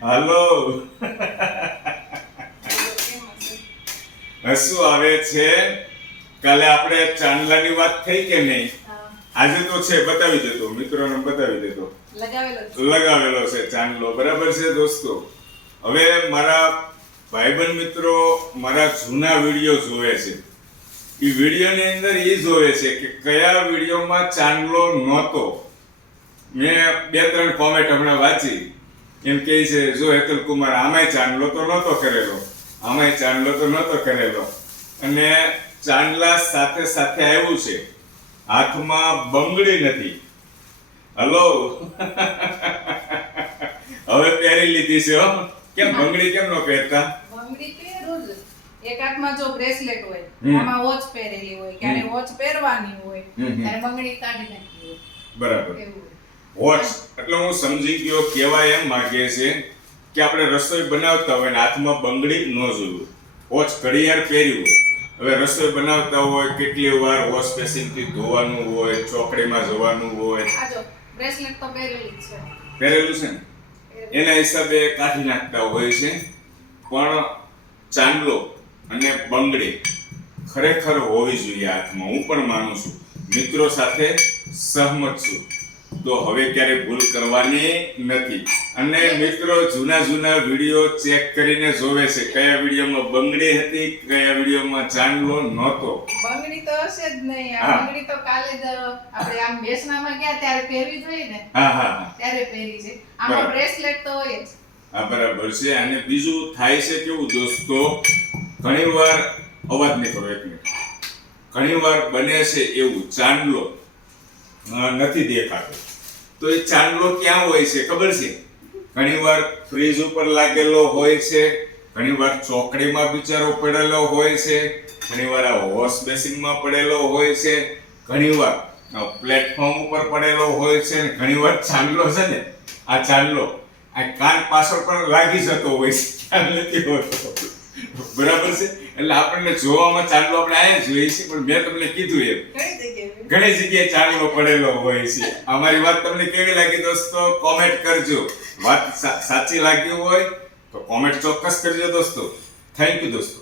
હાલો હસવું આવે છે. કાલે આપણે ચાંદલાની વાત થઈ કે નહીં? આજે તો છે, બતાવી દેતો મિત્રોને, બતાવી દેતો. લગાવેલો છે ચાંદલો, બરાબર છે દોસ્તો. હવે મારા ભાઈબંધ મિત્રો મારા જૂના વિડીયો જોવે છે. એ વિડીયોની અંદર એ જોવે છે કે કયા વિડીયોમાં ચાંદલો નહોતો. મેં 2-3 કોમેન્ટ હમણાં વાંચી. એમ કહે છે, જો હેતલ કુમાર આમાંય ચાંદલો તો નહોતો કરેલો, આમાંય ચાંદલો તો નહોતો કરેલો. અને ચાંદલા સાથે સાથે આવ્યું છે, હાથમાં બંગડી નથી. હલો હવે પહેરી લીધી છે હો. કેમ બંગડી કેમ ન પહેરતા? બંગડી પહેરું જ. એક હાથમાં જો બ્રેસલેટ હોય, આમાં વોચ પહેરેલી હોય, ક્યારે વોચ પહેરવાની હોય, ત્યારે બંગડી કાઢી નાખી હોય. બરાબર. એવું. વોચ એટલે હું સમજી ગયો, કહેવાય એમ માંગે છે કે આપણે રસોઈ બનાવતા હોય ને હાથમાં બંગડી ન જોયું, વોચ ઘડિયાળ પહેર્યું હોય. હવે રસોઈ બનાવતા હોય, કેટલી વાર વોશ બેસિનથી ધોવાનું હોય, ચોકડીમાં જવાનું હોય. આ જો બ્રેસલેટ તો પહેરેલી જ છે. પહેરેલું છે ને, એના હિસાબે કાઢી નાખતા હોય છે. પણ ચાંદલો અને બંગડી ખરેખર હોવી જોઈએ હાથમાં, હું પણ માનું છું, મિત્રો સાથે સહમત છું. તો હવે ક્યારે ભૂલ કરવાની નથી. અને મિત્રો જૂના વિડીયો ચેક કરીને જોવે છે કયા વિડીયોમાં બંગડી હતી, કયા વિડીયોમાં ચાંદલો નહોતો. બંગડી તો હશે જ નહીં. આ બંગડી તો કાલે જ આપણે આમ બેસનામાં ગયા ત્યારે પહેરવી જોઈએ ને. હા ત્યારે પહેરી છે. આમાં બ્રેસલેટ તો હોય જ. હા બરાબર છે. અને બીજું થાય છે કેવું દોસ્તો, ઘણીવાર અવાજ નહીં કરો, એક મિનિટ. ઘણીવાર બને છે એવું ચાંદલો નથી દેખાતો. તો એ ચાંદલો ક્યાં હોય છે ખબર છે? ઘણીવાર ફ્રીજ ઉપર લાગેલો હોય છે, ઘણીવાર ચોકડીમાં બિચારો પડેલો હોય છે, ઘણીવાર આ વોશ બેસિનમાં પડેલો હોય છે, ઘણીવાર પ્લેટફોર્મ ઉપર પડેલો હોય છે, અને ઘણીવાર ચાંદલો છે ને, આ ચાંદલો આ કાન પાછળ પણ લાગી જતો હોય છે, ખ્યાલ નથી હોતો. બરાબર છે. એટલે આપણને જોવામાં ચાંદલો આપણે આયા જોઈએ છે, પણ મેં તમને કીધું એમ ઘણી જગ્યાએ ચાંદલો પડેલો હોય છે. અમારી વાત તમને કેવી લાગી દોસ્તો? કોમેન્ટ કરજો. વાત સાચી લાગી હોય તો કોમેન્ટ ચોક્કસ કરજો દોસ્તો. થેન્ક યુ દોસ્તો.